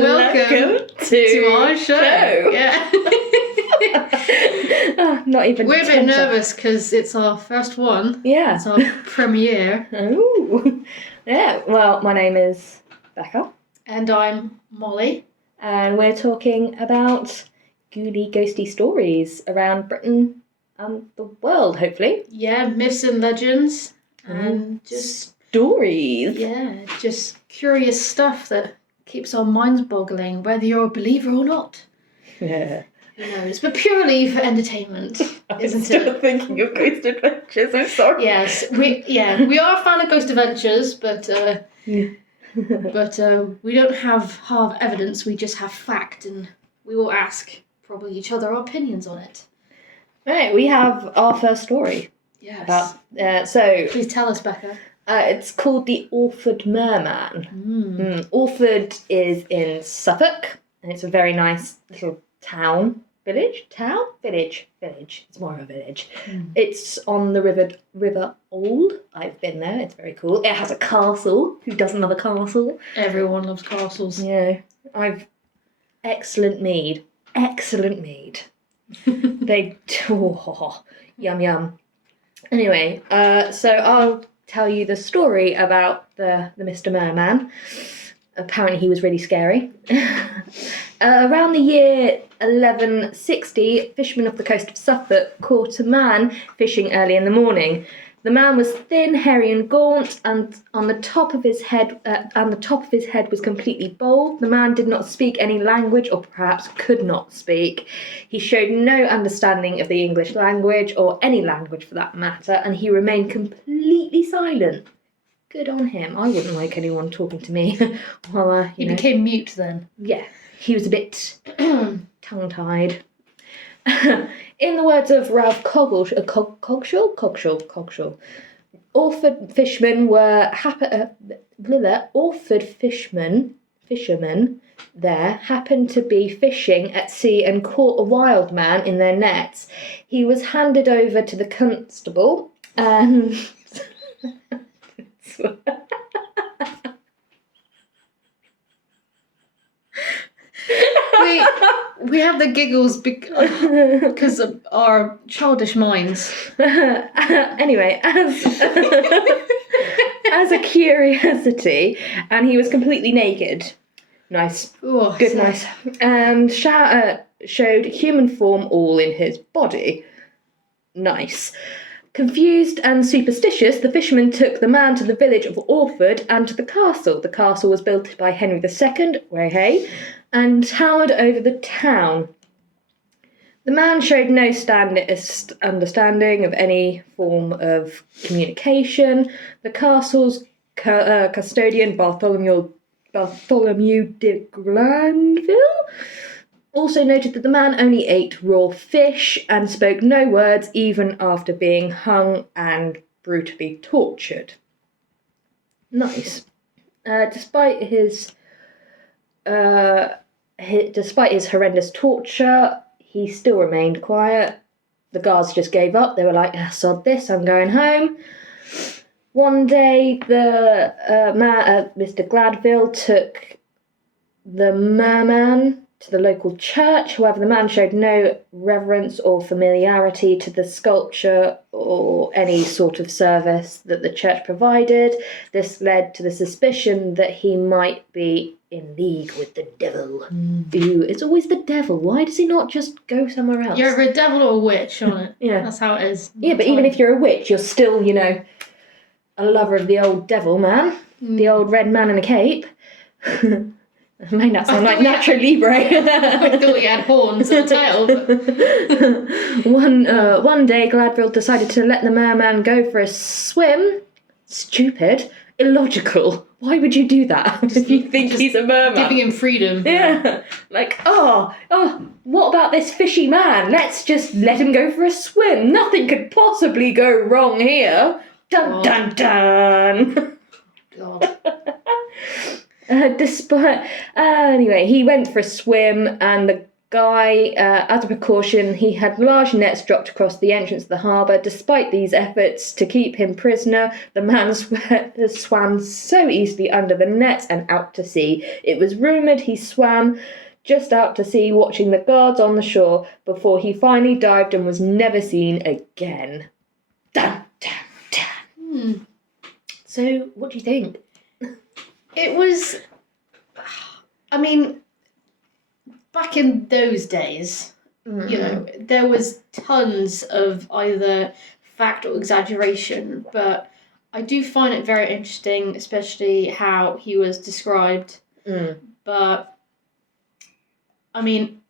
welcome to our show. Yeah. Not even. We're a bit nervous because it's our first one. Yeah. It's our premiere. Ooh. Yeah. Well, my name is Becca. And I'm Molly. And we're talking about ghouly, ghosty stories around Britain and the world, hopefully. Yeah, myths and legends. And just stories. Yeah, just curious stuff that keeps our minds boggling, whether you're a believer or not. Yeah. Who knows? But purely for entertainment, isn't it? I'm still thinking of Ghost Adventures, I'm sorry. Yes, we are a fan of Ghost Adventures, but we don't have hard evidence, we just have fact, and we will ask probably each other our opinions on it. Right, we have our first story. Yes. Please tell us, Becca. It's called the Orford Merman. Orford is in Suffolk, and it's a very nice little village. It's more of a village. It's on the River Old. I've been there. It's very cool. It has a castle. Who doesn't love a castle? Everyone loves castles. Yeah. Excellent mead. They yum yum. Anyway, so I'll tell you the story about the Mr. Merman. Apparently he was really scary. Around the year 1160, fishermen off the coast of Suffolk caught a man fishing early in the morning. The man was thin, hairy, and gaunt, and the top of his head was completely bald. The man did not speak any language, or perhaps could not speak. He showed no understanding of the English language, or any language for that matter, and he remained completely silent. Good on him. I wouldn't like anyone talking to me while He became mute then. Yeah, he was a bit tongue-tied. In the words of Ralph Cogshaw, Orford fishermen there happened to be fishing at sea and caught a wild man in their nets. He was handed over to the constable and... We have the giggles because of our childish minds. Anyway, as a curiosity, and he was completely naked. Nice. Ooh, good, nice. And showed human form all in his body. Nice. Confused and superstitious, the fishermen took the man to the village of Orford and to the castle. The castle was built by Henry II, and towered over the town. The man showed no understanding of any form of communication. The castle's custodian, Bartholomew de Glanville, also noted that the man only ate raw fish and spoke no words even after being hung and brutally tortured. Nice. Despite his horrendous torture, he still remained quiet. The guards just gave up. They were like, sod this, I'm going home. One day, Mr. Gladville took the merman to the local church. However, the man showed no reverence or familiarity to the sculpture or any sort of service that the church provided. This led to the suspicion that he might be in league with the devil. Ew, it's always the devil. Why does he not just go somewhere else? You're either a devil or a witch, aren't it? Yeah. That's how it is. Yeah, but even if you're a witch, you're still, a lover of the old devil man. The old red man in a cape. It may not sound like Nacho Libre. I thought he had horns and a tail. But... One day, Gladville decided to let the merman go for a swim. Stupid. Illogical. Why would you do that if you think he's a merman? Giving him freedom. Yeah. Like, what about this fishy man? Let's just let him go for a swim. Nothing could possibly go wrong here. Dun, dun, dun. God. Anyway, he went for a swim, and the Guy, as a precaution, he had large nets dropped across the entrance of the harbour. Despite these efforts to keep him prisoner, the man swam so easily under the nets and out to sea. It was rumoured he swam just out to sea, watching the guards on the shore, before he finally dived and was never seen again. Dun, dun, dun. So, what do you think? It was... I mean, back in those days, you know, there was tons of either fact or exaggeration, but I do find it very interesting, especially how he was described. But, I mean,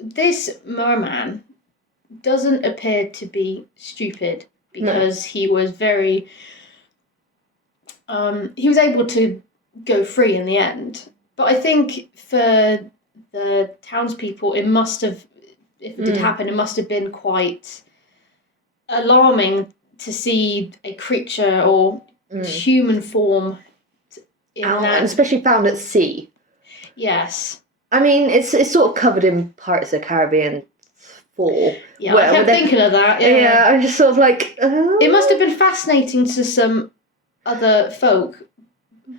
this merman doesn't appear to be stupid, because he was very... he was able to go free in the end. But I think for the townspeople, it must have, if it did happen, it must have been quite alarming to see a creature or human form in that. And especially found at sea. Yes. I mean, it's sort of covered in Pirates of the Caribbean 4. Yeah, I kept thinking of that. Yeah, I'm just sort of like... It must have been fascinating to some other folk.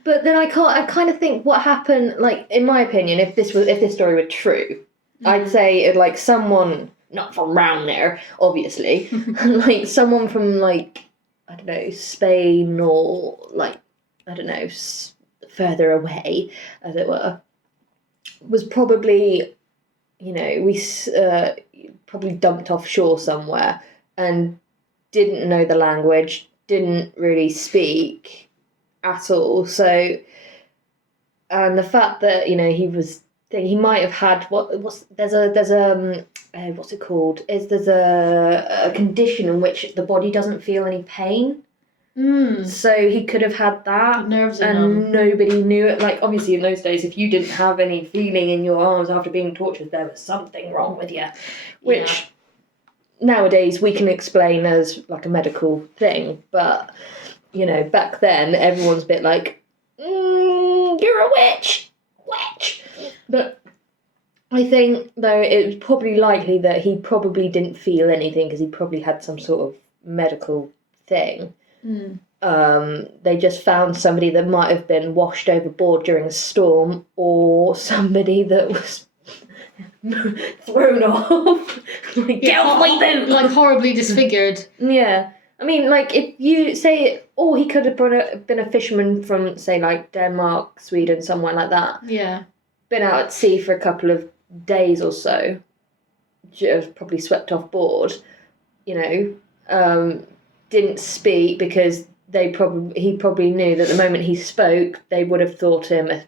But then I kind of think what happened, like, in my opinion, if this story were true, I'd say, like, someone, not from round there, obviously, like, someone from, like, I don't know, Spain or, like, I don't know, further away, as it were, was probably, you know, probably dumped offshore somewhere and didn't know the language, didn't really speak at all. So, and the fact that, you know, he might have had what's it called? There's a condition in which the body doesn't feel any pain. So he could have had that, The nerves are and numb. nobody knew it. Like, obviously in those days, if you didn't have any feeling in your arms after being tortured, there was something wrong with you, which nowadays we can explain as like a medical thing, but you know, back then everyone's a bit like, you're a witch. But I think though it was probably likely that he probably didn't feel anything because he probably had some sort of medical thing. They just found somebody that might have been washed overboard during a storm, or somebody that was thrown off. Like, get off my boat! Like, horribly disfigured. Yeah. I mean, like, if you say, he could have been a fisherman from, say, like, Denmark, Sweden, somewhere like that. Yeah. Been out at sea for a couple of days or so. Just probably swept off board, you know. Didn't speak because he probably knew that the moment he spoke, they would have thought him a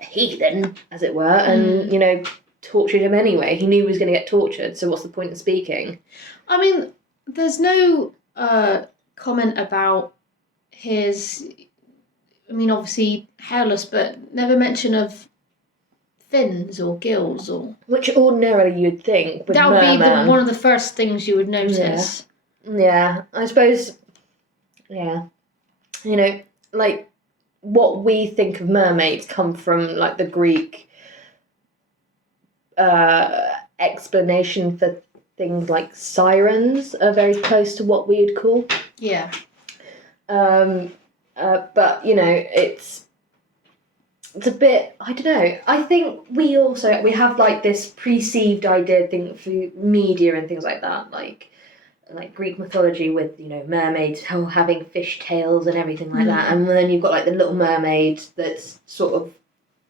heathen, as it were, and, you know, tortured him anyway. He knew he was going to get tortured, so what's the point in speaking? I mean, there's no comment about his, I mean, obviously hairless, but never mention of fins or gills, or... Which ordinarily you'd think with that would merman. be one of the first things you would notice. Yeah, I suppose, yeah. You know, like, what we think of mermaids come from, like, the Greek explanation for things like sirens are very close to what we would call. Yeah. But, you know, it's a bit, I don't know. I think we have, like, this perceived idea thing for media and things like that, like Greek mythology with, you know, mermaids having fish tails and everything like that. And then you've got, like, the Little Mermaid that's sort of,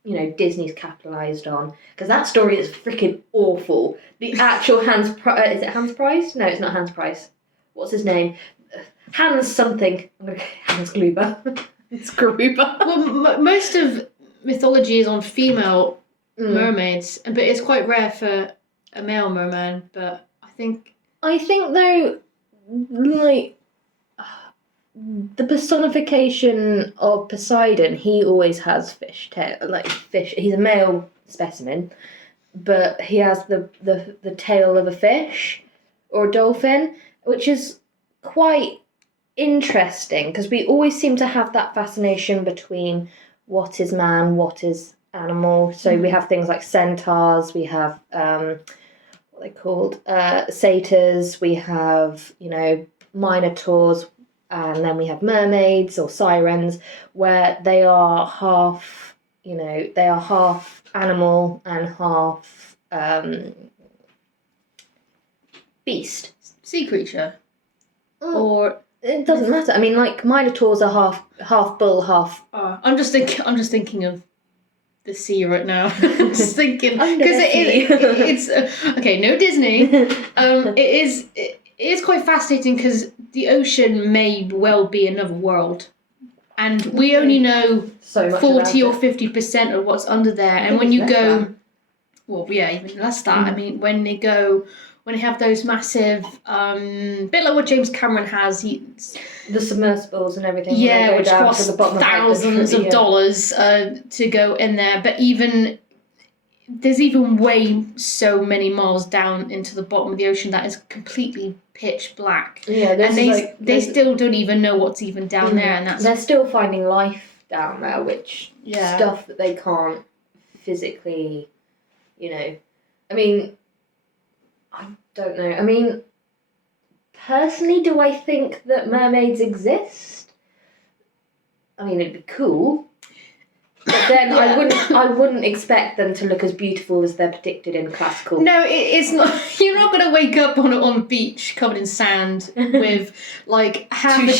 you know, Disney's capitalised on. Because that story is freaking awful. The actual is it Hans Price? No, it's not Hans Price. What's his name? Hans something. Hans Gruber. It's Gruber. Well, most of mythology is on female mermaids, but it's quite rare for a male merman. But I think though, like, the personification of Poseidon, he always has fish tail, like fish. He's a male specimen, but he has the tail of a fish or a dolphin, which is quite interesting because we always seem to have that fascination between what is man, what is animal. So we have things like centaurs, we have what are they called? Satyrs, we have, minotaurs, and then we have mermaids or sirens, where they are half, animal and half beast. Sea creature. Or it doesn't matter. I mean, like minotaurs are half bull, half. I'm just thinking of the sea right now. Just thinking because it's okay. No Disney. It is quite fascinating because the ocean may well be another world, and we only know so much 40 or 50% of what's under there. And when you go, well, yeah, even less that. I mean, when they have those massive, bit like what James Cameron has, the submersibles and everything. Yeah, which down cost to the bottom thousands of dollars to go in there. But there's even way so many miles down into the bottom of the ocean that is completely pitch black. Yeah, and they still don't even know what's even down there, and they're still finding life down there, which stuff that they can't physically, I mean. I don't know. I mean, personally, do I think that mermaids exist? I mean, it'd be cool. But then I wouldn't expect them to look as beautiful as they're predicted in classical. No, it's not. You're not going to wake up on a beach covered in sand with like half a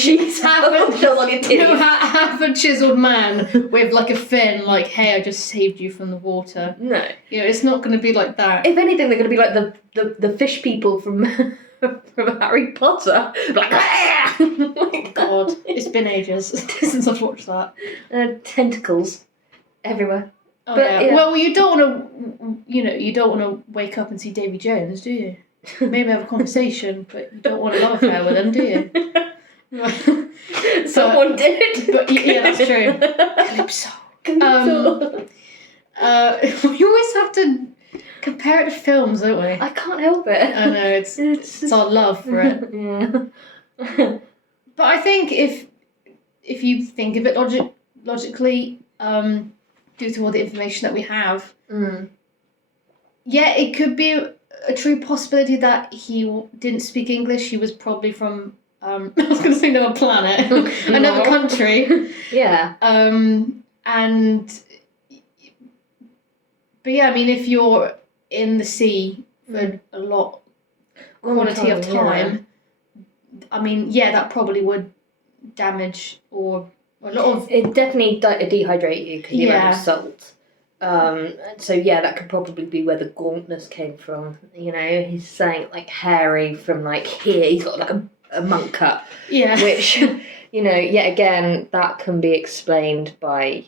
chiseled man with like a fin, like, hey, I just saved you from the water. No, it's not going to be like that. If anything, they're going to be like the fish people from Harry Potter. Like, oh God, it's been ages since I've watched that. Tentacles everywhere. Oh, but, yeah. Well, you don't want to wake up and see Davy Jones, do you? Maybe have a conversation, but you don't want a love affair with him, do you? Someone did. But yeah, that's true. Calypso. We always have to compare it to films, don't we? I can't help it. I know, it's our love for it. Yeah. But I think if you think of it logically, due to all the information that we have, it could be a true possibility that he didn't speak English. He was probably from, I was going to say another planet, another country. Yeah. But yeah, I mean, if you're in the sea for a lot quantity of time, I mean, that probably would damage or a lot of... It definitely dehydrate you because you're of salt. So that could probably be where the gauntness came from. He's saying like hairy from like here. He's got like a monk cut. Yeah. Which, yet again, that can be explained by,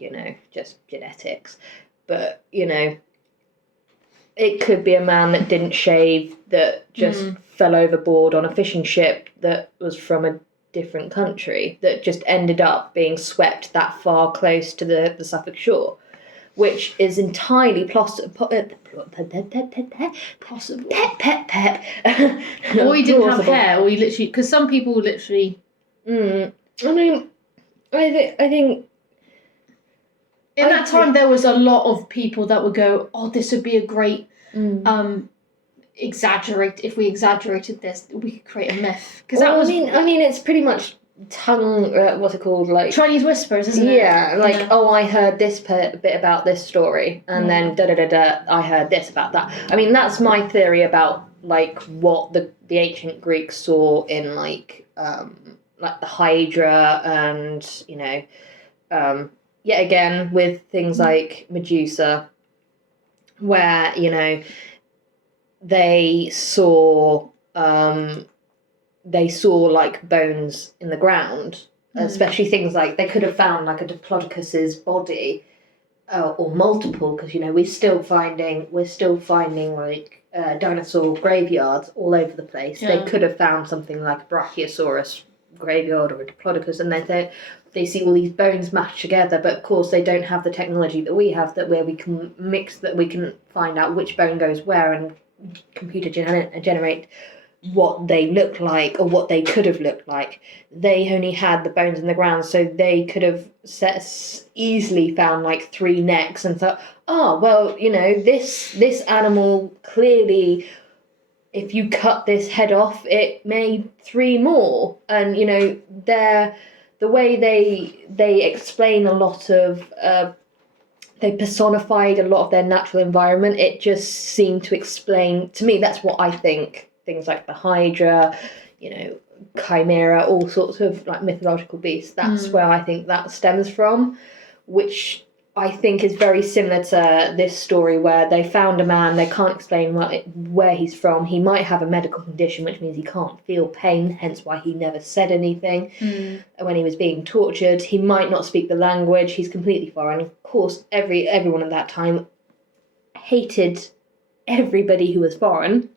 just genetics. But, it could be a man that didn't shave that just fell overboard on a fishing ship that was from a different country that just ended up being swept that far close to the Suffolk shore, which is entirely possible. Or he didn't have hair, or he literally... Because some people literally... I mean, I think... In that time, there was a lot of people that would go, oh, this would be a great... If we exaggerated this, we could create a myth. I mean, it's pretty much tongue. What's it called? Like Chinese whispers, isn't it? Yeah, like oh, I heard this bit about this story, and then I heard this about that. I mean, that's my theory about like what the ancient Greeks saw in like the Hydra, and yet again with things like Medusa, where they saw like bones in the ground, especially things like they could have found like a diplodocus's body or multiple, because we're still finding like dinosaur graveyards all over the place. They could have found something like a brachiosaurus graveyard or a diplodocus, and they see all these bones mashed together, but of course they don't have the technology that we have, where we can mix, that we can find out which bone goes where and computer generate what they look like or what they could have looked like. They only had the bones in the ground, so they could have easily found like 3 necks and thought, oh well, you know, this animal clearly, if you cut this head off, it made 3 more. And you know, the way they explain a lot of they personified a lot of their natural environment. It just seemed to explain to me. That's what I think. Things like the Hydra, you know, Chimera, all sorts of like mythological beasts. That's where I think that stems from, which I think is very similar to this story where they found a man. They can't explain where he's from. He might have a medical condition, which means he can't feel pain, hence why he never said anything when he was being tortured. He might not speak the language. He's completely foreign. Of course, everyone at that time hated everybody who was foreign.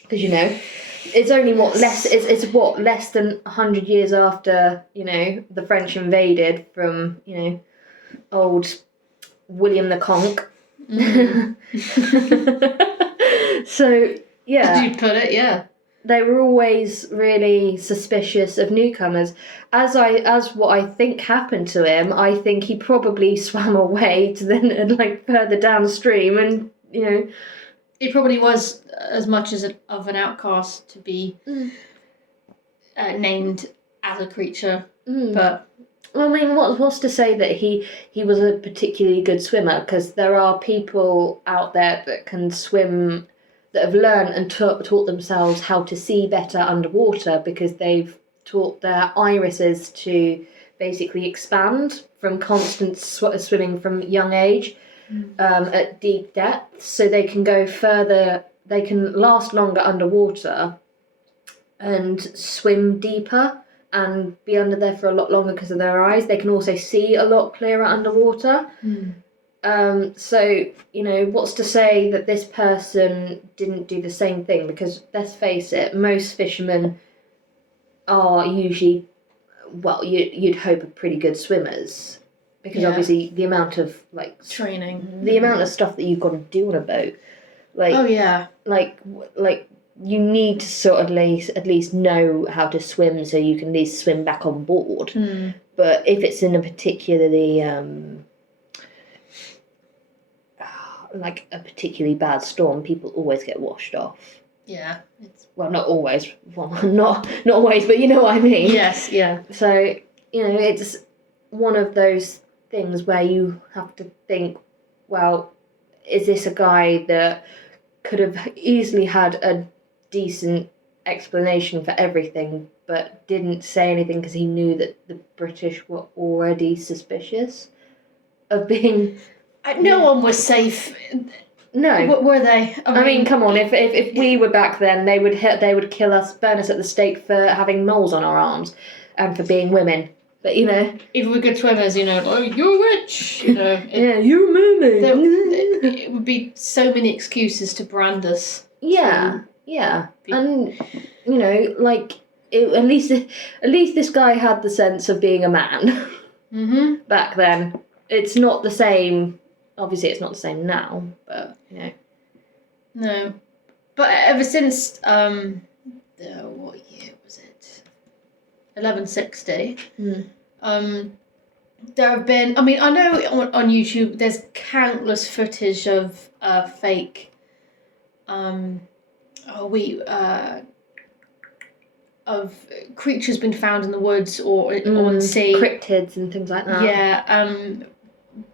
Because, you know, it's only less than 100 years after, you know, the French invaded from, you know, old William the Conk. So, yeah. As you put it, yeah. They were always really suspicious of newcomers. As what I think happened to him, I think he probably swam away to then, like, further downstream and, you know... He probably was as much of an outcast to be named as a creature, but... Well, I mean, what's to say that he was a particularly good swimmer? Because there are people out there that can swim, that have learned and taught themselves how to see better underwater because they've taught their irises to basically expand from constant swimming from young age. At deep depths, so they can go further, they can last longer underwater and swim deeper and be under there for a lot longer because of their eyes. They can also see a lot clearer underwater. So, you know, what's to say that this person didn't do the same thing? Because let's face it, most fishermen are usually, well, you'd hope, are pretty good swimmers. Because obviously the amount of like training, the amount of stuff that you've got to do on a boat, like like you need to sort of at least know how to swim so you can at least swim back on board. But if it's in a particularly like a particularly bad storm, people always get washed off. Yeah, it's not always. Well, not always, but you know what I mean. Yes, yeah. So you know, it's one of those things where you have to think, well, is this a guy that could have easily had a decent explanation for everything but didn't say anything because he knew that the British were already suspicious of being... No one was safe. No. Were they? I mean, come on, if we were back then, they would kill us, burn us at the stake for having moles on our arms and for being women. But, you know... If we're good swimmers, you know, oh, you're a witch, you know. Yeah, you're a merman. It would be so many excuses to brand us. Yeah, yeah. And, you know, like, at least this guy had the sense of being a man back then. It's not the same... Obviously, it's not the same now, but, you know. No. But ever since, what year was it? 1160. There have been, I mean, I know on YouTube there's countless footage of fake, of creatures being found in the woods or on the sea. Cryptids and things like that. Yeah,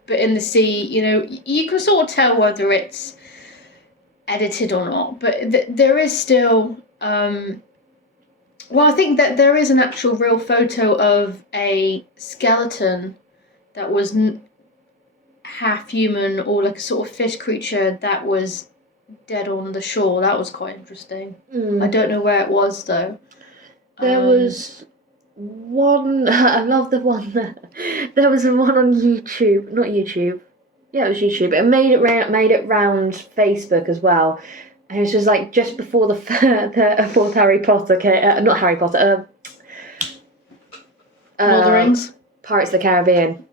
but in the sea, you know, you can sort of tell whether it's edited or not, but there is still... Well, I think that there is an actual real photo of a skeleton that was half human or like a sort of fish creature that was dead on the shore. That was quite interesting. I don't know where it was though. There was one... I love the one there was one on YouTube. Not YouTube. Yeah, it was YouTube. It made it round Facebook as well. And it was just like just before the fourth Harry Potter came, not Harry Potter, Lord of the Rings, Pirates of the Caribbean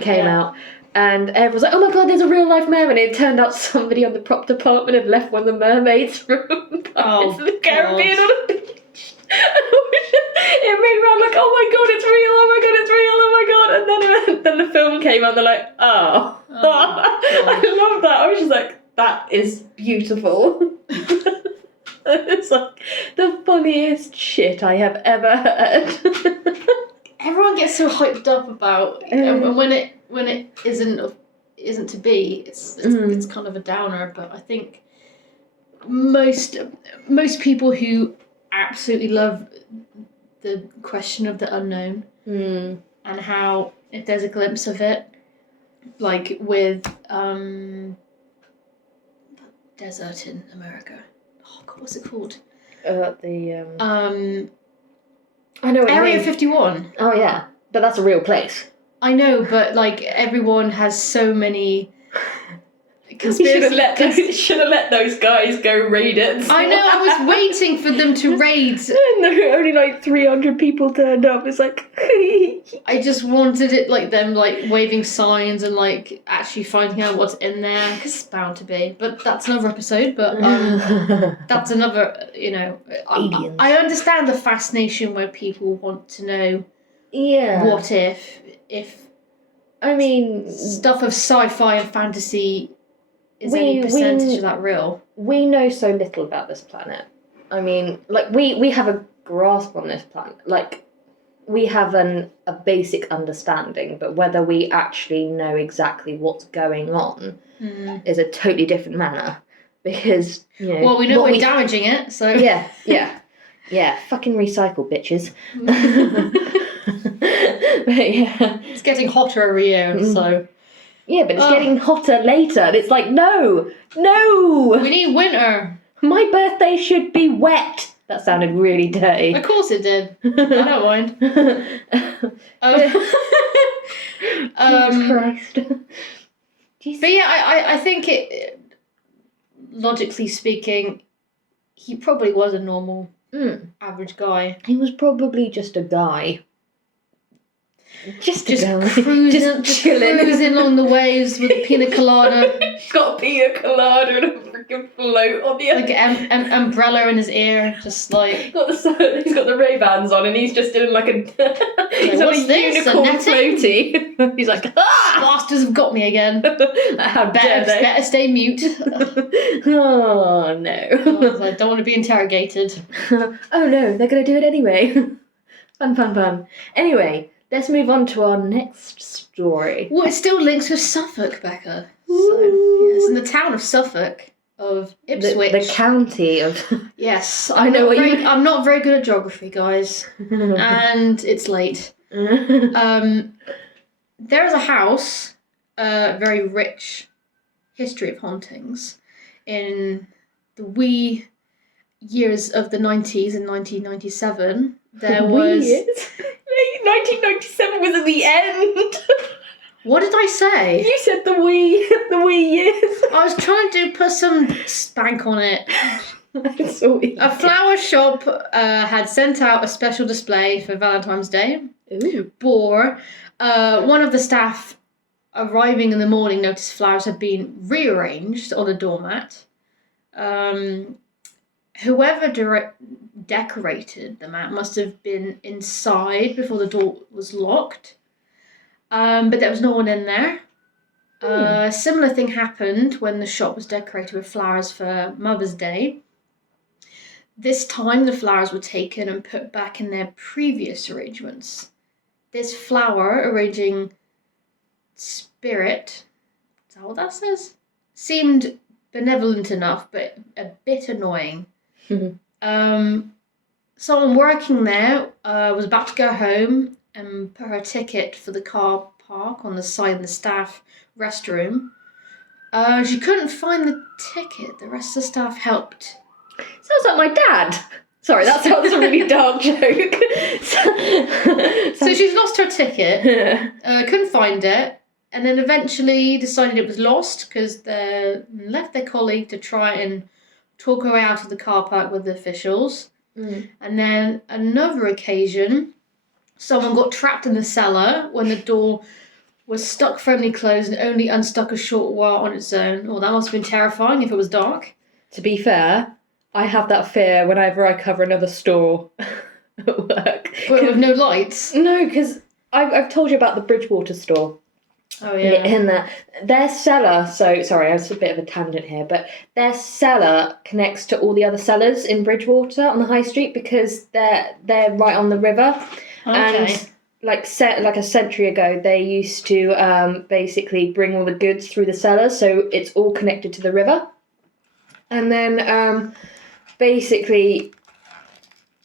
came out, And everyone's like, oh my god, there's a real life merman. And it turned out somebody on the prop department had left one of the mermaids from Pirates of the Caribbean on a beach. It made me like, oh my god, it's real, oh my god, it's real, oh my god. And then the film came out and they're like, oh. I love that. I was just like, that is beautiful. It's like the funniest shit I have ever heard. Everyone gets so hyped up about, and when it isn't to be, it's kind of a downer. But I think most people who absolutely love the question of the unknown and how if there's a glimpse of it, like with desert in America. Oh God, what's it called? I know what Area 51. Oh yeah, but that's a real place. I know, but like everyone has so many Should have let those guys go raid it. I know, I was waiting for them to raid. No, only like 300 people turned up. It's like I just wanted it like them like waving signs and like actually finding out what's in there, because it's bound to be. But that's another episode. But that's another. Aliens. I understand the fascination where people want to know. Yeah. What if? I mean, stuff of sci-fi and fantasy. Is any percentage of that real? We know so little about this planet. I mean, like, we have a grasp on this planet. Like, we have a basic understanding, but whether we actually know exactly what's going on is a totally different matter. Because, Well, we know we're damaging it, so... Yeah, fucking recycle, bitches. But, yeah. It's getting hotter every year, so... Yeah, but it's getting hotter later. And it's like, no! We need winter. My birthday should be wet. That sounded really dirty. Of course it did. I don't mind. Jesus Christ. But yeah, I think it, logically speaking, he probably was a normal, average guy. He was probably just a guy. Just cruising, chilling. Cruising along the waves with a pina colada. He's got a pina colada and a freaking float on the like an umbrella in his ear, just like he's got the Ray-Bans on and he's just doing like a he's on a unicorn floaty. He's like, bastards have got me again. How dare they? Better stay mute. Oh no. I don't want to be interrogated. Oh no, they're gonna do it anyway. Fun. Anyway. Let's move on to our next story. Well, it still links with Suffolk, Becca. So, yes, in the town of Suffolk, of Ipswich. The county of... Yes. I'm I'm not very good at geography, guys. And it's late. There is a house, very rich history of hauntings, in the wee years of the 90s in 1997. There was... 1997 was at the end. What did I say? You said the wee years. I was trying to put some stank on it. A flower shop had sent out a special display for Valentine's Day. Ooh. Bore. One of the staff arriving in the morning noticed flowers had been rearranged on a doormat. Whoever decorated the mat must have been inside before the door was locked. But there was no one in there. A similar thing happened when the shop was decorated with flowers for Mother's Day. This time the flowers were taken and put back in their previous arrangements. This flower arranging spirit, is that what that says? Seemed benevolent enough, but a bit annoying. Someone working there was about to go home and put her ticket for the car park on the side of the staff restroom. She couldn't find the ticket. The rest of the staff helped. Sounds like my dad. Sorry, that sounds a really dark joke. So she's lost her ticket, couldn't find it, and then eventually decided it was lost because they left their colleague to try and talk her way out of the car park with the officials. And then another occasion, someone got trapped in the cellar when the door was stuck firmly closed and only unstuck a short while on its own. Oh, that must have been terrifying if it was dark. To be fair, I have that fear whenever I cover another store at work. But with no lights? No, because I've told you about the Bridgewater store. Oh, yeah. In their cellar, so sorry, I was a bit of a tangent here, but their cellar connects to all the other cellars in Bridgewater on the high street because they're right on the river. Okay. And like a century ago, they used to basically bring all the goods through the cellar, so it's all connected to the river. And then basically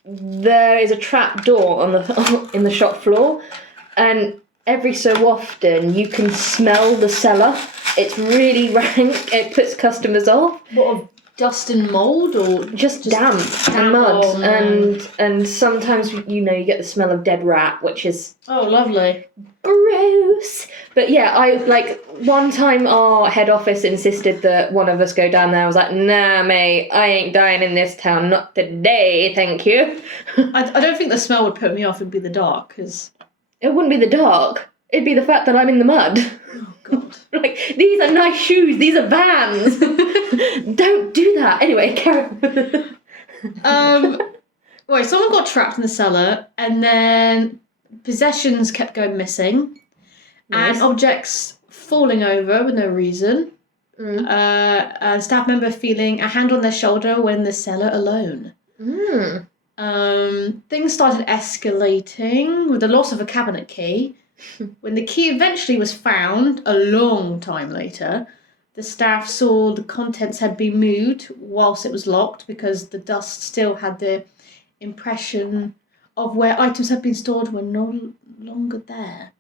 there is a trap door on the in the shop floor, and every so often you can smell the cellar. It's really rank. It puts customers off. What, of dust and mould, or just damp and mud? Oh, no. And sometimes you get the smell of dead rat, which is lovely. gross. But yeah, one time our head office insisted that one of us go down there. I was like, nah, mate, I ain't dying in this town, not today, thank you. I don't think the smell would put me off. It'd be the dark, because it wouldn't be the dark. It'd be the fact that I'm in the mud. Oh, God. These are nice shoes. These are Vans. Don't do that. Anyway, carry on. Wait, someone got trapped in the cellar, and then possessions kept going missing, and objects falling over with no reason. A staff member feeling a hand on their shoulder when in the cellar alone. Things started escalating with the loss of a cabinet key. When the key eventually was found, a long time later, the staff saw the contents had been moved whilst it was locked because the dust still had the impression of where items had been stored were no longer there.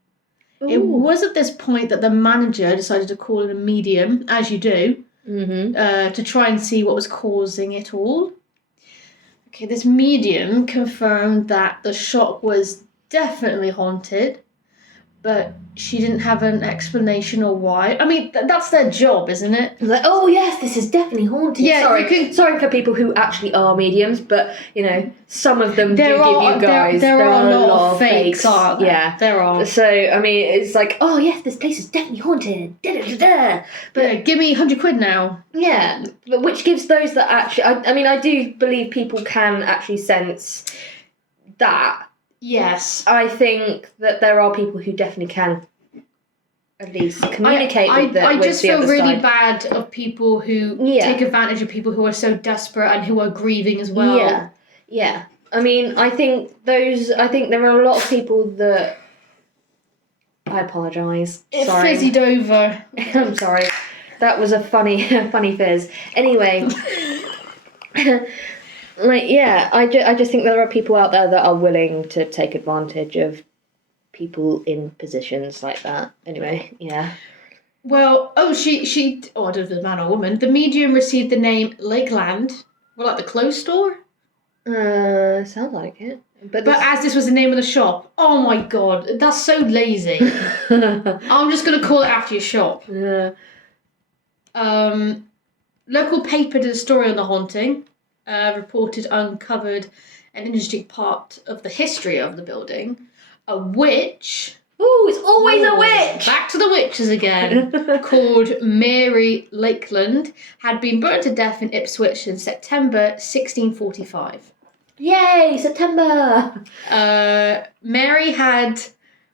Ooh. It was at this point that the manager decided to call in a medium, as you do, to try and see what was causing it all. Okay, this medium confirmed that the shop was definitely haunted, but she didn't have an explanation or why. I mean, that's their job, isn't it? Like, oh yes, this is definitely haunted. Yeah, sorry for people who actually are mediums, but some of them give you guys. There are a lot of fakes. Yeah, there are. So I mean, it's like, oh yes, this place is definitely haunted. Da, da, da, da. But yeah, give me 100 quid now. Yeah, but which gives those that actually. I mean, I do believe people can actually sense that. Yes. I think that there are people who definitely can at least communicate with the other side. I just feel really bad of people who take advantage of people who are so desperate and who are grieving as well. Yeah. Yeah. I mean, I think there are a lot of people that... I apologise. It fizzed over. I'm sorry. That was a funny fizz. Anyway... I just think there are people out there that are willing to take advantage of people in positions like that. Anyway, yeah. Well, I don't know if it's a man or woman. The medium received the name Lakeland. Well, like the clothes store? Sounds like it. But as this was the name of the shop, oh my God, that's so lazy. I'm just going to call it after your shop. Yeah. Local paper did a story on the haunting. Reported uncovered an interesting part of the history of the building. A witch. Ooh, it's always a witch! Back to the witches again. Called Mary Lakeland had been burnt to death in Ipswich in September 1645. Yay, September! Mary had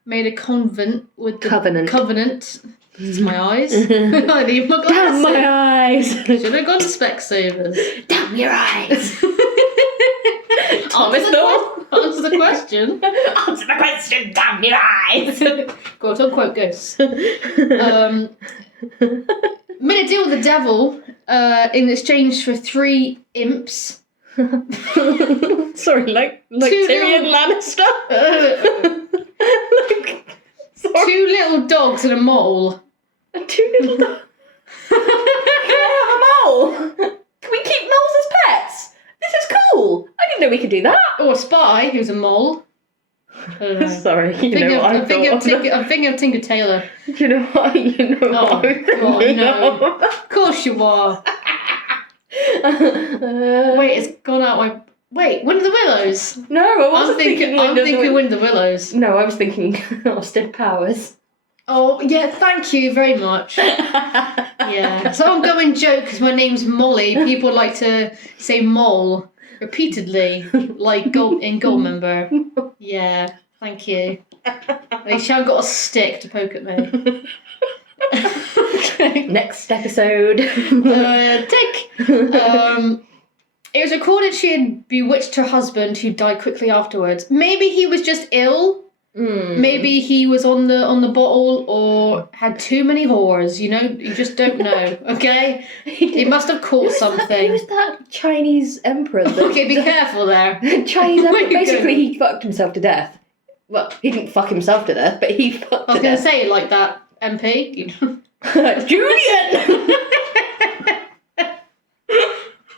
made a covenant with the Covenant. This is my eyes. I need my glasses. Damn my eyes! Should have gone to Specsavers. Damn your eyes! Answer the question. Answer the question, damn your eyes! Quote unquote ghosts. Made a deal with the devil in exchange for 3 imps. Sorry, like Tyrion Lannister? Two little dogs and a mole. 2 little dogs? Can I have a mole? Can we keep moles as pets? This is cool. I didn't know we could do that. Or a spy who's a mole. Sorry, I'm thinking of Tinker Tailor. You know what? No. Of course you are. Wait, it's gone out my... Wait, Wind of the Willows? No, I wasn't thinking I'm thinking Wind of the Willows. No, I was thinking Austin Powers. Oh, yeah, thank you very much. Yeah. It's an ongoing joke because my name's Molly. People like to say mole repeatedly, like in Goldmember. Yeah, thank you. At least you haven't got a stick to poke at me. Okay. Next episode. Tick. It was recorded she had bewitched her husband, who died quickly afterwards. Maybe he was just ill. Maybe he was on the bottle or had too many whores. You know, you just don't know. Okay, he must have caught something. Who was that Chinese emperor? Okay, be careful there. Chinese emperor. Basically, he fucked himself to death. Well, he didn't fuck himself to death, but he fucked. I was going to say like that MP. Julian.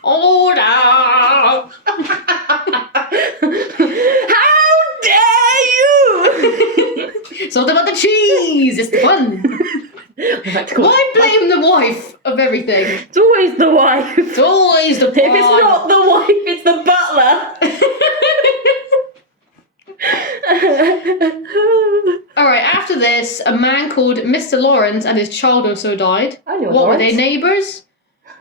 Order! How dare you! It's not about the cheese, it's the bun. Why blame the wife of everything? It's always the wife. It's always the If it's not the wife, it's the butler. Alright, after this, a man called Mr. Lawrence and his child also died. I knew a What Lawrence. were they, neighbours?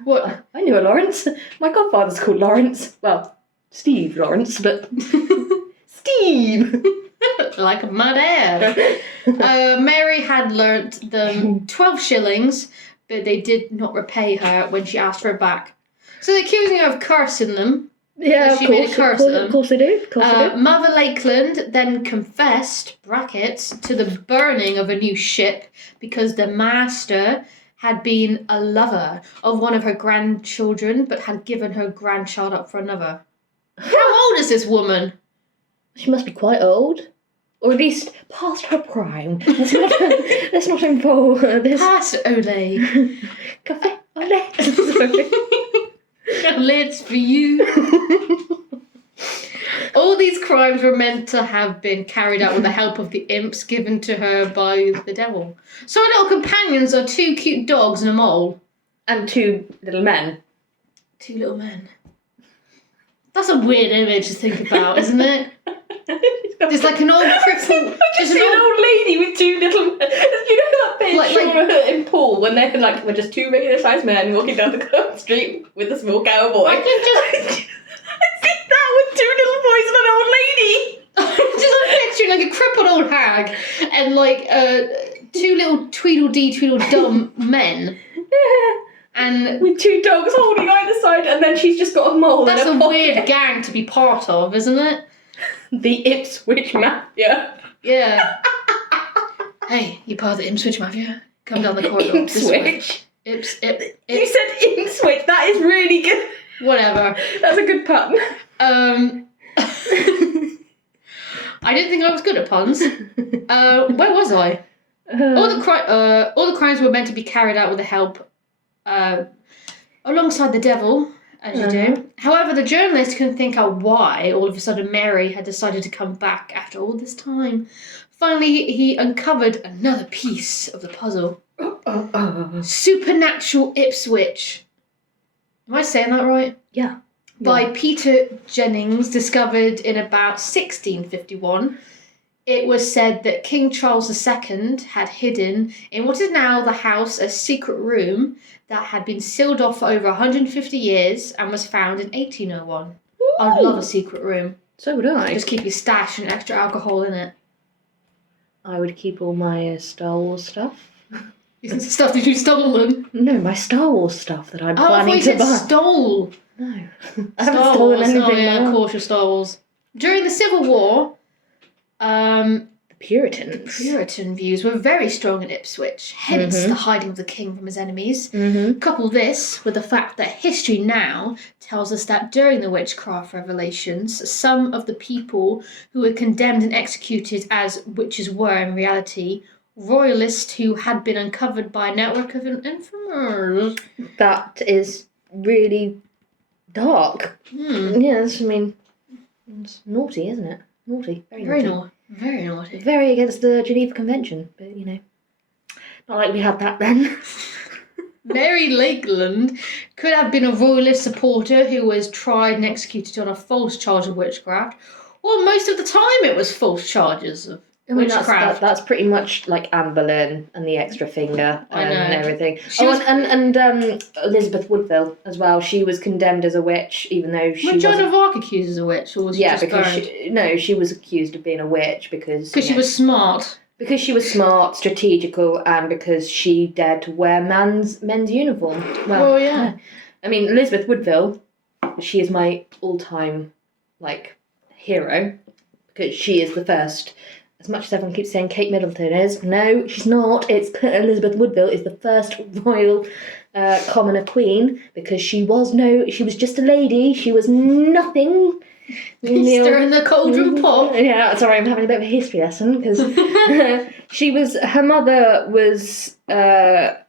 What? I knew a Lawrence. My godfather's called Lawrence. Well, Steve Lawrence, but... Steve! Like my dad. Mary had learnt them 12 shillings, but they did not repay her when she asked for it back. So they're accusing her of cursing them. Yeah, She made a curse at them. Of course they do. Of course they do. Mother Lakeland then confessed, brackets, to the burning of a new ship because the master had been a lover of one of her grandchildren but had given her grandchild up for another. How old is this woman? She must be quite old. Or at least past her prime. Let's not involve this. Past Ole. Cafe Ole. Lids for you. All these crimes were meant to have been carried out with the help of the imps given to her by the devil. So her little companions are 2 cute dogs and a mole. And 2 little men. 2 little men. That's a weird image to think about, isn't it? There's like an old cripple. Just an old lady with 2 little. You know that picture in Paul when they're like we're just 2 regular sized men walking down the street with a small cowboy. I can just. I see that with 2 little boys and an old lady. Just picturing like a crippled old hag and like 2 little Tweedledum men. And with 2 dogs holding either side, and then she's just got a mole. That's in a a weird gang to be part of, isn't it? The Ipswich Mafia. Yeah. Hey, you part of the Ipswich Mafia? Come down the corridor. Ipswich. You said Ipswich. That is really good. Whatever. That's a good pun. I didn't think I was good at puns. Where was I? All the crimes were meant to be carried out with the help alongside the devil, as you do. However, the journalist couldn't think out why all of a sudden Mary had decided to come back after all this time. Finally, he uncovered another piece of the puzzle. Supernatural Ipswich. Am I saying that right? Yeah. By Peter Jennings, discovered in about 1651. It was said that King Charles II had hidden in what is now the house a secret room that had been sealed off for over 150 years and was found in 1801. Ooh. I'd love a secret room. So would I. Just keep your stash and extra alcohol in it. I would keep all my Star Wars stuff. Stuff that you've stolen? No, my Star Wars stuff that I'm planning to buy. Stole. No. I haven't stolen anything. Oh yeah, of course you're Star Wars. During the Civil War, the Puritan views were very strong in Ipswich, hence the hiding of the king from his enemies. Couple this with the fact that history now tells us that during the witchcraft revelations, some of the people who were condemned and executed as witches were in reality royalists who had been uncovered by a network of informers. That is really dark. Yes, I mean, it's naughty, isn't it? Naughty. Very naughty. Very naughty. Very against the Geneva Convention, but you know. Not like we had that then. Mary Lakeland could have been a royalist supporter who was tried and executed on a false charge of witchcraft. Well, most of the time it was false charges of I mean, Witchcraft. that's pretty much like Anne Boleyn and the extra finger I know. and everything. She was- and Elizabeth Woodville as well. She was condemned as a witch, even though she Was Joan wasn't. of Arc accused as a witch, or was she just because burned? she was accused of being a witch because Because she was smart. Because she was smart, strategical, and because she dared to wear men's uniform. Well, yeah. I mean, Elizabeth Woodville, she is my all-time, hero, because she is the first. As much as everyone keeps saying Kate Middleton is, no, she's not. It's Elizabeth Woodville is the first royal commoner queen, because she was just a lady. She was nothing. Stirring the cauldron pot. Yeah, sorry, I'm having a bit of a history lesson, because her mother was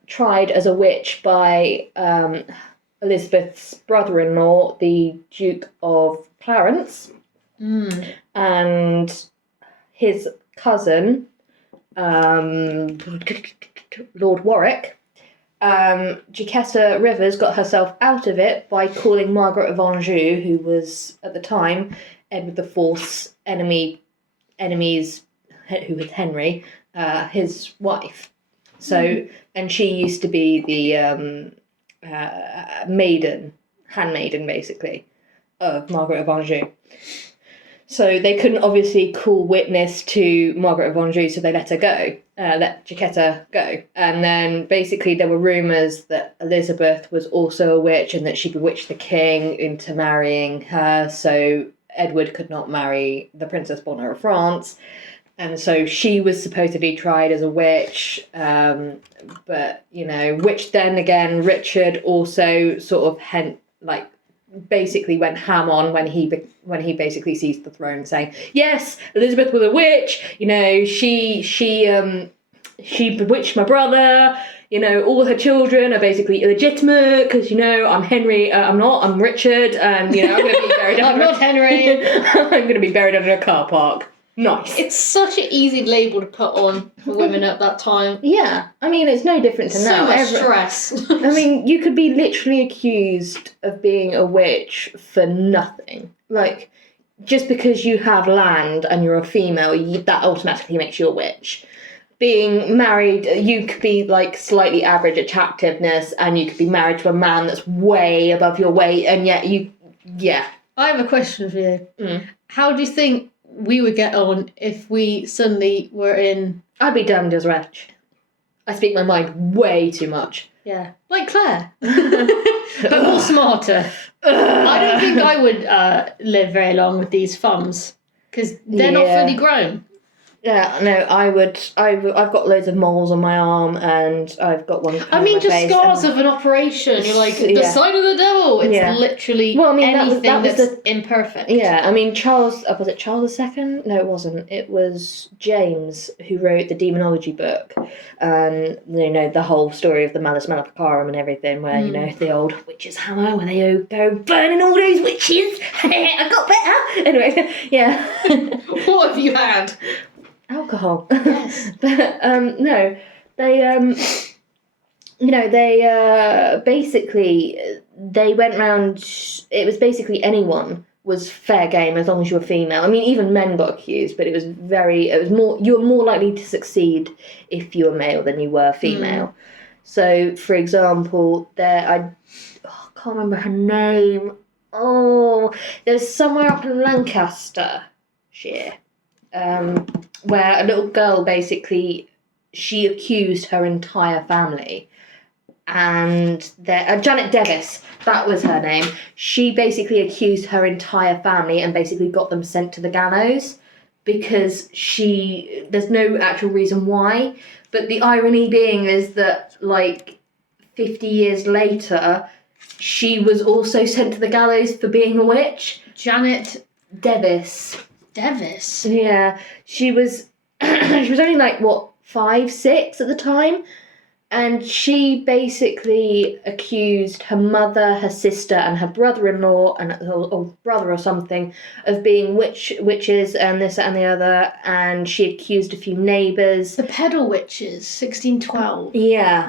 tried as a witch by Elizabeth's brother-in-law, the Duke of Clarence, and his cousin, Lord Warwick. Jacquetta Rivers got herself out of it by calling Margaret of Anjou, who was at the time Edward IV's enemies, who was Henry, his wife. So, and she used to be the handmaiden basically, of Margaret of Anjou. So they couldn't obviously call witness to Margaret of Anjou, so they let Jacquetta go. And then basically there were rumours that Elizabeth was also a witch and that she bewitched the king into marrying her, so Edward could not marry the Princess Bonheur of France. And so she was supposedly tried as a witch, but, which then again, Richard also sort of basically went ham on when he basically seized the throne, saying, yes, Elizabeth was a witch, she bewitched my brother, all her children are basically illegitimate because, I'm Henry, I'm Richard, and, I'm going to be buried I'm not Henry. I'm going to be buried under a car park. Nice. It's such an easy label to put on for women at that time. Yeah, I mean, it's no different to now. So much stress. I mean, you could be literally accused of being a witch for nothing. Just because you have land and you're a female, that automatically makes you a witch. Being married, you could be slightly average attractiveness, and you could be married to a man that's way above your weight, and yet I have a question for you. How do you think we would get on if we suddenly were in... I'd be damned as wretch. I speak my mind way too much. Yeah. Like Claire. But more smarter. I don't think I would live very long with these thumbs, because they're not fully grown. Yeah, no, I would. I've got loads of moles on my arm, and I've got one. I mean, just scars of an operation. You're like, the sign of the devil. It's literally anything that's imperfect. Yeah, I mean, was it Charles II? No, it wasn't. It was James who wrote the demonology book. The whole story of the Malus Maleficarum and everything, where, the old witch's hammer, where they go burning all those witches. I got better. Anyway, yeah. What have you had? Alcohol. Yes. But no, they basically they went round. It was basically anyone was fair game as long as you were female. I mean, even men got accused, but you were more likely to succeed if you were male than you were female. So, for example, I can't remember her name. Oh, there's somewhere up in Lancashire. Where a little girl basically, she accused her entire family, and Janet Devis, that was her name. She basically accused her entire family and basically got them sent to the gallows because there's no actual reason why, but the irony being is that 50 years later, she was also sent to the gallows for being a witch. Janet Devis. Yeah, she was only 5, 6 at the time, and she basically accused her mother, her sister, and her brother-in-law or brother or something of being witches and this and the other, and she accused a few neighbours. The Pedal Witches, 1612. Yeah,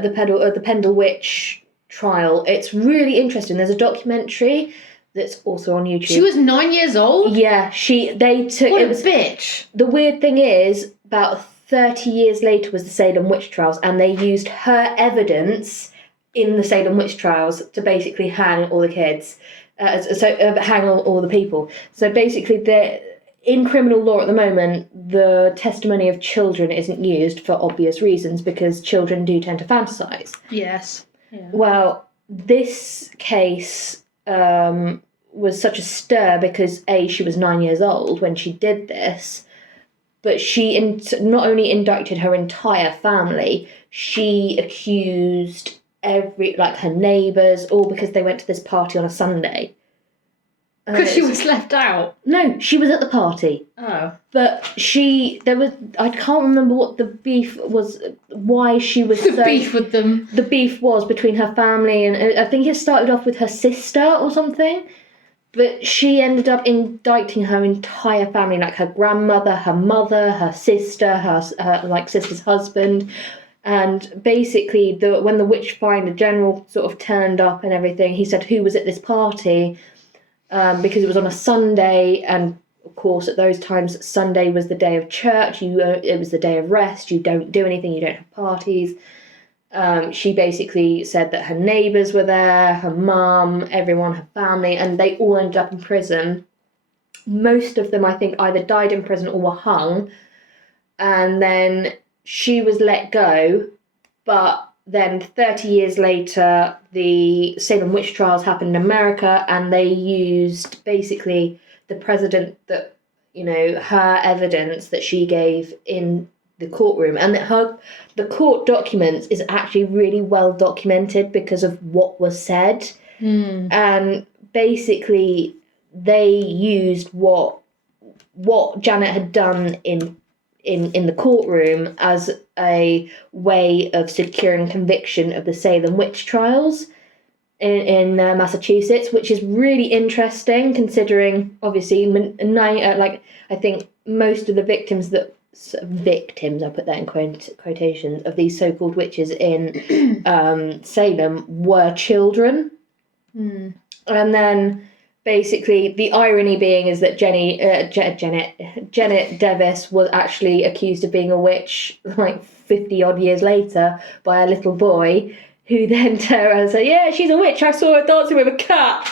the Pendle Witch trial. It's really interesting. There's a documentary that's also on YouTube. She was 9 years old? Yeah, they took... What it a was, bitch. The weird thing is, about 30 years later was the Salem witch trials, and they used her evidence in the Salem witch trials to basically hang all the kids. Hang all the people. So basically, in criminal law at the moment, the testimony of children isn't used for obvious reasons, because children do tend to fantasize. Yes. Yeah. Well, this case was such a stir because she was 9 years old when she did this, but she not only indicted her entire family, she accused her neighbours, all because they went to this party on a Sunday. Because she was left out? No, she was at the party. Oh. But I can't remember what the beef was, why she was beef with them. The beef was between her family, and I think it started off with her sister or something. But she ended up indicting her entire family, like her grandmother, her mother, her sister, her sister's husband. And basically, when the Witchfinder General sort of turned up and everything, he said who was at this party, because it was on a Sunday, and of course at those times Sunday was the day of church. It was the day of rest. You don't do anything. You don't have parties. She basically said that her neighbours were there, her mum, everyone, her family, and they all ended up in prison. Most of them, I think, either died in prison or were hung. And then she was let go, but then 30 years later, the Salem witch trials happened in America, and they used basically the president that, her evidence that she gave in the courtroom, and that the court documents is actually really well documented because of what was said. And basically they used what Janet had done in the courtroom as a way of securing conviction of the Salem witch trials in Massachusetts, which is really interesting considering obviously I think most of the victims, I put that in quotations, of these so-called witches in Salem were children. And then basically the irony being is that Janet Davis was actually accused of being a witch like 50 odd years later by a little boy, who then turned around and said, yeah, she's a witch, I saw her dancing with a cat.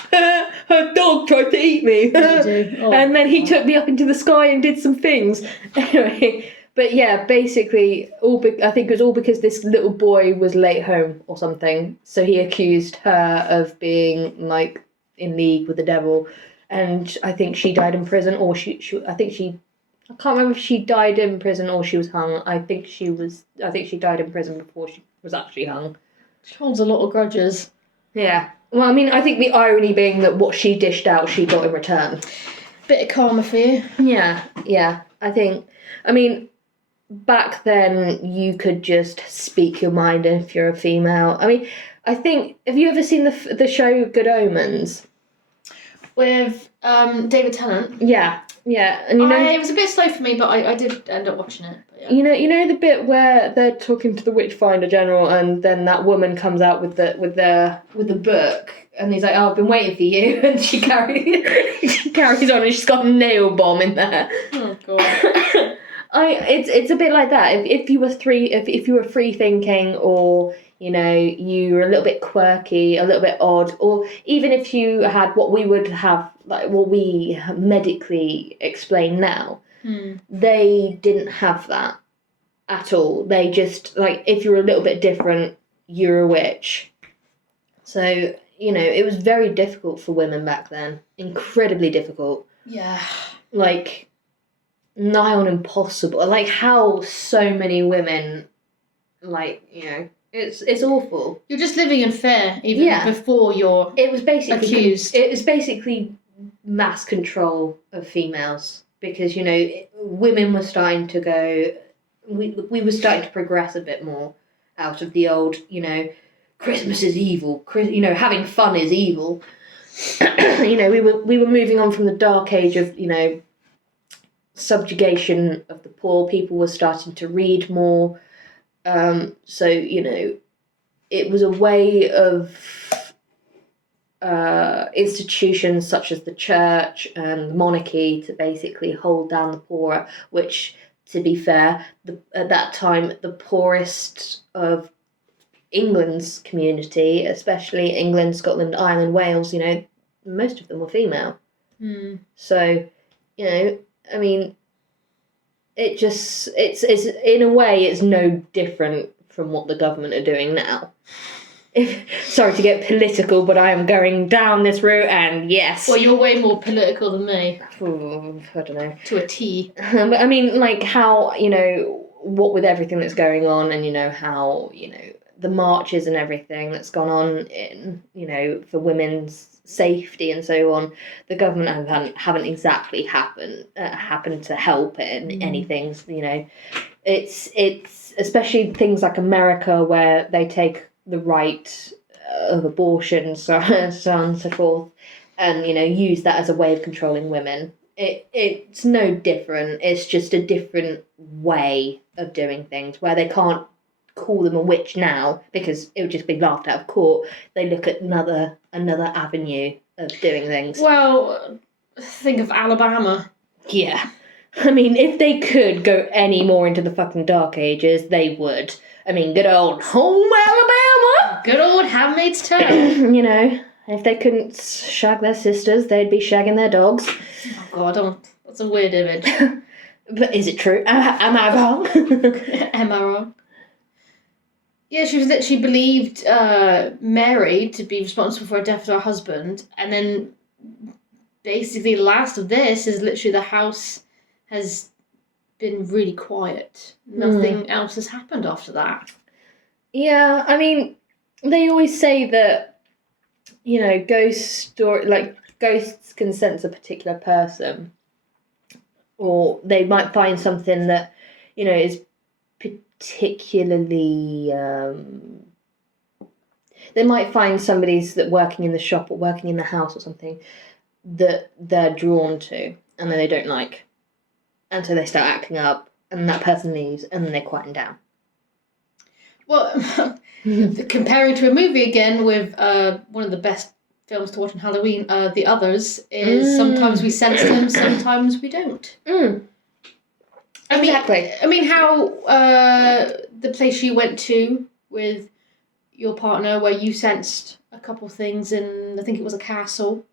Her dog tried to eat me. And then he took me up into the sky and did some things. Anyway, but yeah, basically, I think it was all because this little boy was late home or something. So he accused her of being like in league with the devil. And I think she died in prison, or I can't remember if she died in prison or she was hung. I think she died in prison before she was actually hung. She holds a lot of grudges. Yeah. Well, I mean, I think the irony being that what she dished out, she got in return. Bit of karma for you. Yeah. I mean, back then you could just speak your mind if you're a female. I mean, I think, have you ever seen the show Good Omens? With David Tennant? Yeah. And it was a bit slow for me, but I did end up watching it. But yeah. You know the bit where they're talking to the Witchfinder General, and then that woman comes out with the book, and he's like, "Oh, I've been waiting for you," and she carries on, and she's got a nail bomb in there. Oh god. It's a bit like that. If you were free thinking, or you were a little bit quirky, a little bit odd, or even if you had what we would have, like what we medically explain now, they didn't have that at all. They just, like, if you're a little bit different, you're a witch. So, it was very difficult for women back then. Incredibly difficult. Yeah. Like, nigh on impossible. Like, how so many women, like, it's awful. You're just living in fear even before you're accused. It was basically mass control of females, because women were starting to go. We were starting to progress a bit more out of the old. Christmas is evil. Having fun is evil. We were moving on from the dark age of subjugation of the poor. People were starting to read more. So it was a way of institutions such as the church and the monarchy to basically hold down the poorer, which, to be fair, at that time, the poorest of England's community, especially England, Scotland, Ireland, Wales, most of them were female. So, I mean, it's in a way, it's no different from what the government are doing now. Sorry to get political, but I am going down this route, and yes. Well, you're way more political than me. Ooh, I don't know. To a T. But I mean, like how, what with everything that's going on, and how, the marches and everything that's gone on in, for women's safety and so on, the government haven't exactly happened to help it in anything. It's especially things like America, where they take the right of abortion, so on and so forth, and use that as a way of controlling women. It's no different. It's just a different way of doing things, where they can't call them a witch now because it would just be laughed out of court. They look at another avenue of doing things. Well, think of Alabama. Yeah. I mean, if they could go any more into the fucking Dark Ages, they would. I mean, good old home Alabama! Good old Handmaid's Tale. If they couldn't shag their sisters, they'd be shagging their dogs. Oh God, that's a weird image. But is it true? Am I wrong? Am I wrong? Yeah, she believed Mary to be responsible for the death of her husband, and then basically the last of this is literally the house has been really quiet. Nothing else has happened after that. Yeah, I mean, they always say that, ghosts can sense a particular person, or they might find something that, is particularly, they might find somebody's that working in the shop or working in the house or something that they're drawn to and that they don't like. And so they start acting up, and that person leaves, and then they quieten down. Well, comparing to a movie again with one of the best films to watch on Halloween, The Others, is sometimes we sense them, sometimes we don't. Exactly. I mean, how the place you went to with your partner, where you sensed a couple things in, I think it was a castle,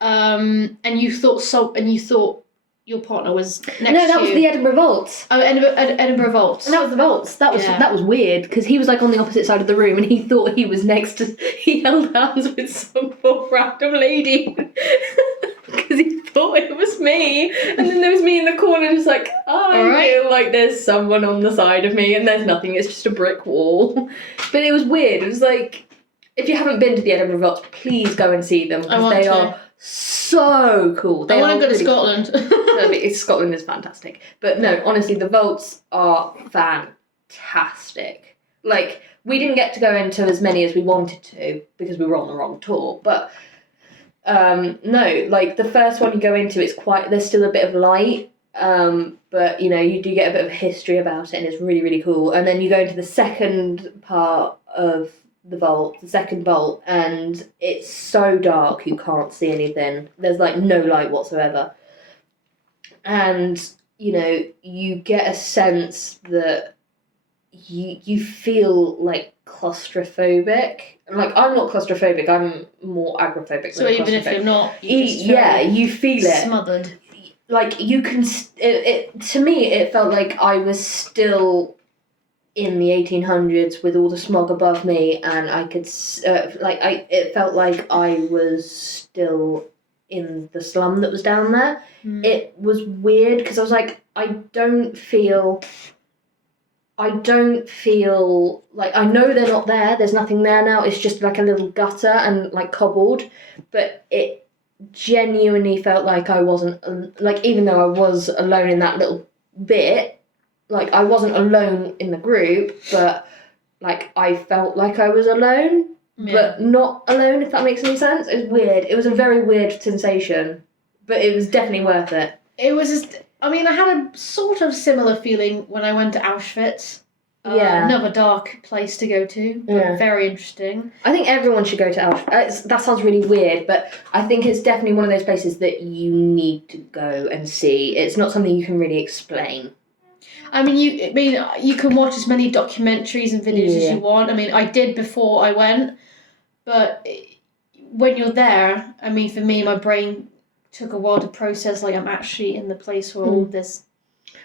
and you thought your partner was next to you. No, that was the Edinburgh Vaults. Oh, Edinburgh Vaults. And that was the Vaults. That was weird, because he was like on the opposite side of the room, and he thought he was next to. He held hands with some poor random lady, because he thought it was me. And then there was me in the corner, just like, I feel like there's someone on the side of me, and there's nothing. It's just a brick wall. But it was weird. It was like, if you haven't been to the Edinburgh Vaults, please go and see them, because they are so cool. I want to go to Scotland. Scotland is fantastic. But no, honestly, the Vaults are fantastic. Like, we didn't get to go into as many as we wanted to because we were on the wrong tour. But no, like the first one you go into, there's still a bit of light. But you do get a bit of history about it, and it's really, really cool. And then you go into the second part of the second vault, and it's so dark you can't see anything. There's like no light whatsoever, and you get a sense that you feel like claustrophobic. Like, I'm not claustrophobic, I'm more agoraphobic. So even if you're not, you feel it smothered. Like, you can to me it felt like I was still in the 1800s with all the smog above me, and I could it felt like I was still in the slum that was down there. It was weird, because I was like, I don't feel like, I know they're not there, there's nothing there now, it's just like a little gutter and like cobbled, but it genuinely felt like I wasn't, like, even though I was alone in that little bit, like, I wasn't alone in the group, but, like, I felt like I was alone, but not alone, if that makes any sense. It was weird. It was a very weird sensation, but it was definitely worth it. It was just, I mean, I had a sort of similar feeling when I went to Auschwitz. Another dark place to go to, but very interesting. I think everyone should go to Auschwitz. That sounds really weird, but I think it's definitely one of those places that you need to go and see. It's not something you can really explain. I mean, you can watch as many documentaries and videos as you want. I mean, I did before I went, but when you're there, I mean, for me, my brain took a while to process. Like, I'm actually in the place where all this,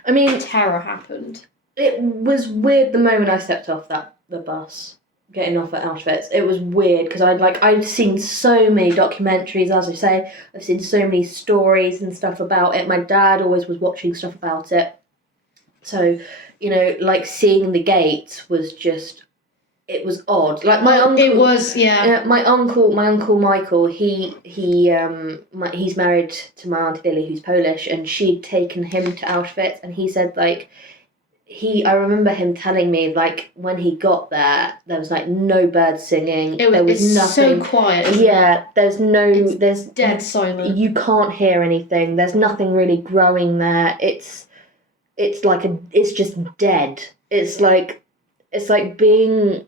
terror happened. It was weird the moment I stepped off the bus, getting off at Auschwitz. It was weird because I'd seen so many documentaries, as I say. I've seen so many stories and stuff about it. My dad always was watching stuff about it. So, seeing the gate was just, it was odd. Like my uncle, it was, my uncle Michael. He's married to my auntie Lily, who's Polish, and she'd taken him to Auschwitz, and he said I remember him telling me when he got there was no birds singing. There was nothing. So quiet. There's dead silent. You can't hear anything. There's nothing really growing there. It's just dead. It's like being.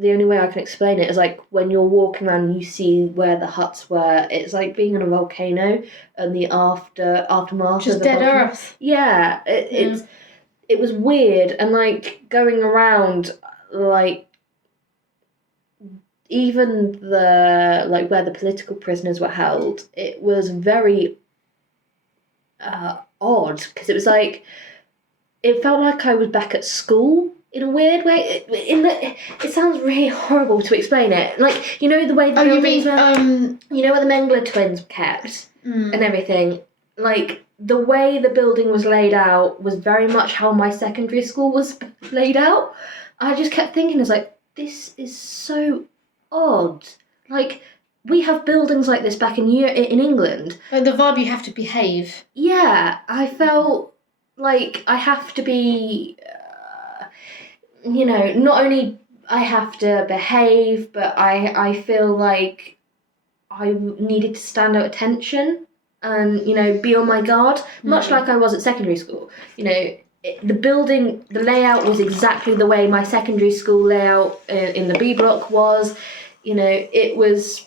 The only way I can explain it is when you're walking around and you see where the huts were. It's like being in a volcano and the aftermath. Just of the dead volcano. earth. Yeah, it was weird, and going around even the where the political prisoners were held. It was very odd because it was it felt like I was back at school. In a weird way, it sounds really horrible to explain it. The way the buildings were, where the Mengele twins were kept and everything. The way the building was laid out was very much how my secondary school was laid out. I just kept thinking, this is so odd. We have buildings like this back in England. The vibe, you have to behave. Yeah, I felt like I have to be. Not only I have to behave, but I feel like I needed to stand out attention and, be on my guard, much like I was at secondary school. The building, the layout was exactly the way my secondary school layout in the B block was. It was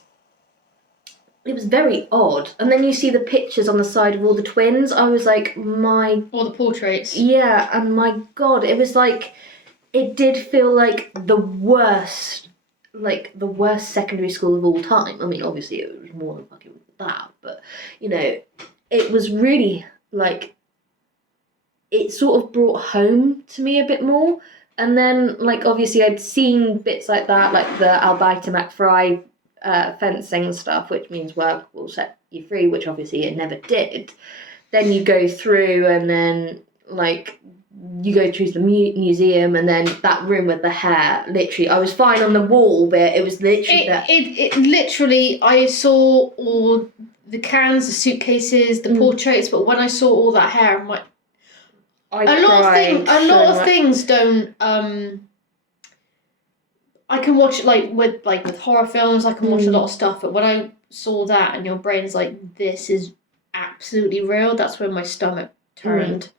very odd. And then you see the pictures on the side of all the twins. I was like, all the portraits. Yeah, and my God, it was it did feel like the worst secondary school of all time. I mean, obviously it was more than fucking that, but it was really it sort of brought home to me a bit more. And then obviously I'd seen bits like that, the Albaita McFry fencing and stuff, which means work will set you free, which obviously it never did. Then you go through and then you go through the museum, and then that room with the hair. Literally, I was fine on the wall, but it was literally that. It literally, I saw all the cans, the suitcases, the portraits, but when I saw all that hair, I'm like, a lot of things don't. I can watch with horror films. I can watch a lot of stuff, but when I saw that, and your brain's this is absolutely real. That's when my stomach turned.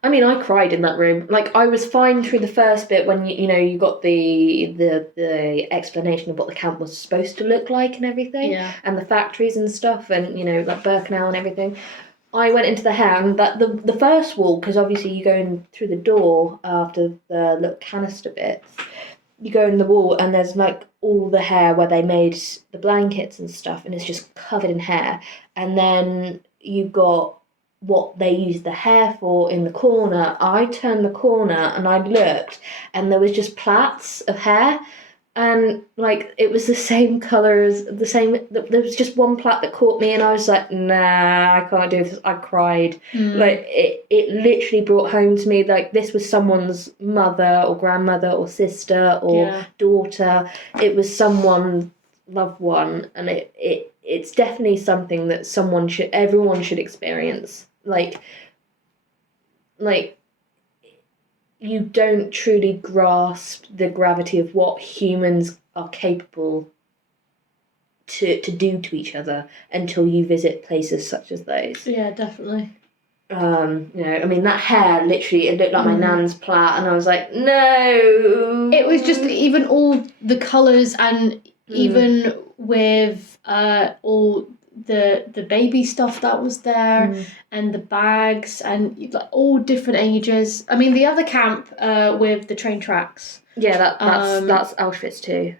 I mean, I cried in that room. I was fine through the first bit when you got the explanation of what the camp was supposed to look like and everything, and the factories and stuff, and Birkenau and everything. I went into the hair, and the first wall, because obviously you go in through the door after the little canister bits. You go in the wall, and there's all the hair where they made the blankets and stuff, and it's just covered in hair. And then you got what they used the hair for in the corner. I turned the corner and I looked, and there was just plaits of hair, and it was the same colour as there was just one plait that caught me, and I was like, nah, I can't do this. I cried. It literally brought home to me this was someone's mother or grandmother or sister or daughter. It was someone's loved one, and it's definitely something that everyone should experience. You don't truly grasp the gravity of what humans are capable to do to each other until you visit places such as those. Yeah, definitely. I mean, that hair, literally, it looked like my nan's plait, and I was like, no. It was just even all the colours, and even with all the baby stuff that was there, and the bags, and like all different ages. I mean, the other camp with the train tracks. Yeah, that's Auschwitz too.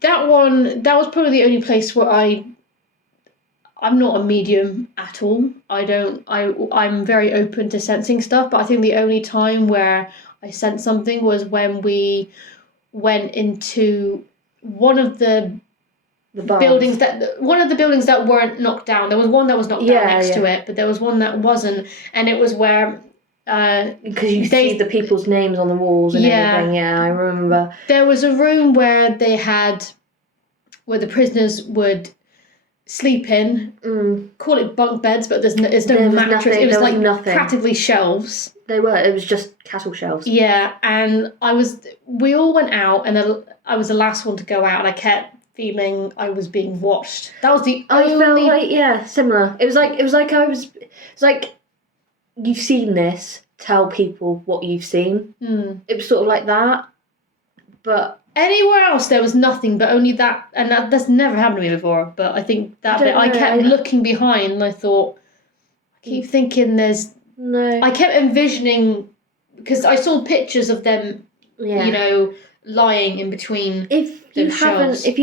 That was probably the only place where I'm not a medium at all. I'm very open to sensing stuff, but I think the only time where I sensed something was when we went into one of the buildings that weren't knocked down. There was one that was knocked down next to it, but there was one that wasn't, and it was where because you see the people's names on the walls and everything. Yeah, I remember. There was a room where where the prisoners would sleep in. Call it bunk beds, but there's no mattress. Nothing, it was like nothing. practically shelves. It was just cattle shelves. Yeah, and we all went out, and I was the last one to go out, and I kept feeling I was being watched. That was the only... I felt like, similar. It was like you've seen this, tell people what you've seen. It was sort of like that, but anywhere else there was nothing, but only that, and that's never happened to me before. But I think that bit, I kept looking behind, and I thought, I keep thinking there's no. I kept envisioning, because I saw pictures of them, lying in between. If you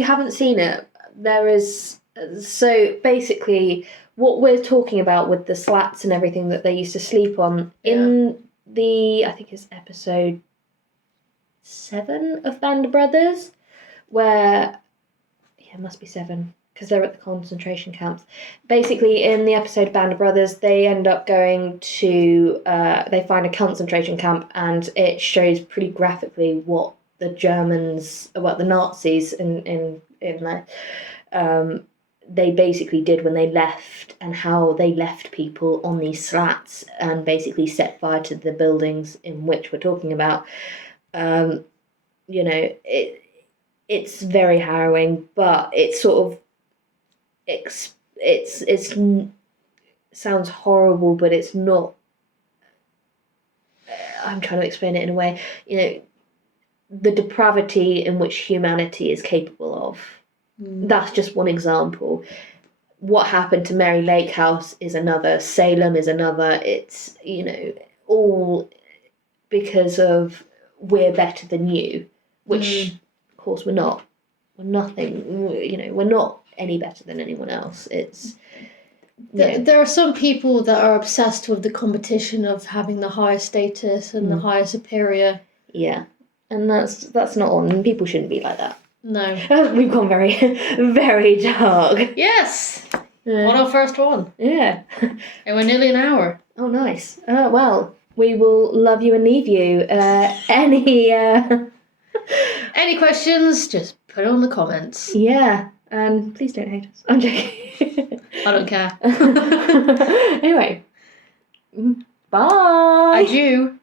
haven't seen it, there is. So basically, what we're talking about with the slats and everything that they used to sleep on in I think it's episode 7 of Band of Brothers, where it must be 7 because they're at the concentration camps. Basically, in the episode Band of Brothers, they end up going to they find a concentration camp, and it shows pretty graphically what the Nazis in there they basically did when they left, and how they left people on these slats and basically set fire to the buildings in which we're talking about. It's very harrowing, but it's sort of it's sounds horrible, but it's not. I'm trying to explain it in a way, the depravity in which humanity is capable of. That's just one example. What happened to Mary Lake House is another. Salem is another. It's all because of we're better than you, which of course we're not. We're nothing. We're not any better than anyone else. It's there are some people that are obsessed with the competition of having the higher status and the higher superior. Yeah, and that's not on. People shouldn't be like that. No. We've gone very, very dark. Yes. On our first one. Yeah. And we're nearly an hour. Oh, nice. Well, we will love you and leave you. Any questions, just put it on the comments. Yeah. And please don't hate us. I'm joking. I don't care. Anyway. Bye. Adieu.